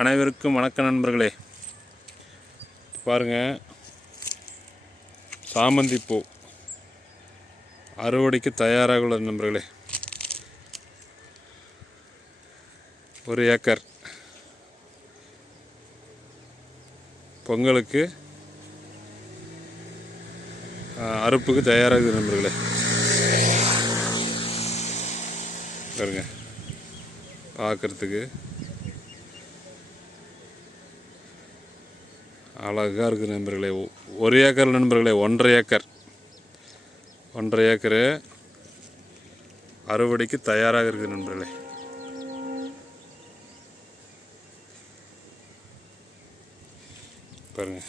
அனைவருக்கும் வணக்க நண்பர்களே. பாருங்கள் சாமந்தி பூ. அறுவடைக்கு தயாராக உள்ள நண்பர்களே. ஒரு ஏக்கர். பொங்கலுக்கு அறுப்புக்கு தயாராகுது நண்பர்களே. பாருங்க. பார்க்குறதுக்கு அழகாக இருக்குது நண்பர்களே. ஒரு ஏக்கர் நண்பர்களே ஒன்றரை ஏக்கர். ஒன்றரை ஏக்கரு அறுவடைக்கு தயாராக இருக்குது நண்பர்களே. பாருங்க.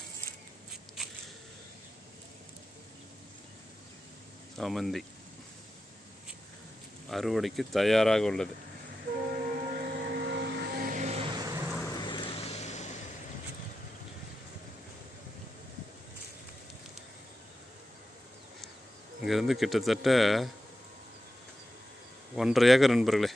சமந்தி. அறுவடைக்கு தயாராக உள்ளது. இங்கேருந்து கிட்டத்தட்ட ஒன்றரை ஏக்கர் நண்பர்களே.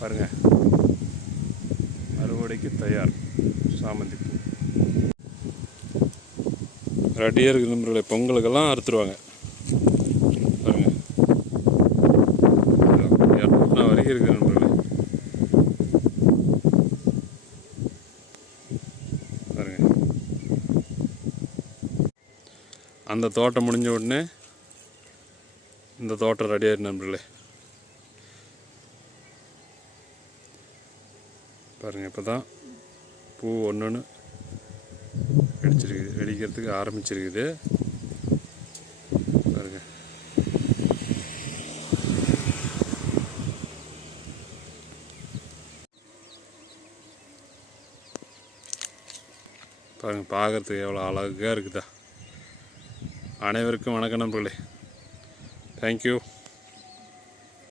பாருங்க. அறுவடைக்கு தயார். சாமந்தி பூ ரெடியாக இருக்கிற நண்பர்களே. பொங்கலுக்கெல்லாம் அறுத்துருவாங்க பாருங்க எத்தனை வரைக்கும் நண்பர்களே பாருங்க. அந்த தோட்டம் முடிஞ்ச உடனே இந்த தோட்டம் ரெடியாயிரு நண்பர்களே. பாருங்கள் இப்போ தான் பூ ஒன்று ஒன்று வெடிச்சிருக்குது வெடிக்கிறதுக்கு ஆரம்பிச்சிருக்குது. பாருங்கள் பாருங்க பார்க்கறதுக்கு எவ்வளோ அழகாக இருக்குதா. அனைவருக்கும் வணக்கம் நண்பர்களே. தேங்க்யூ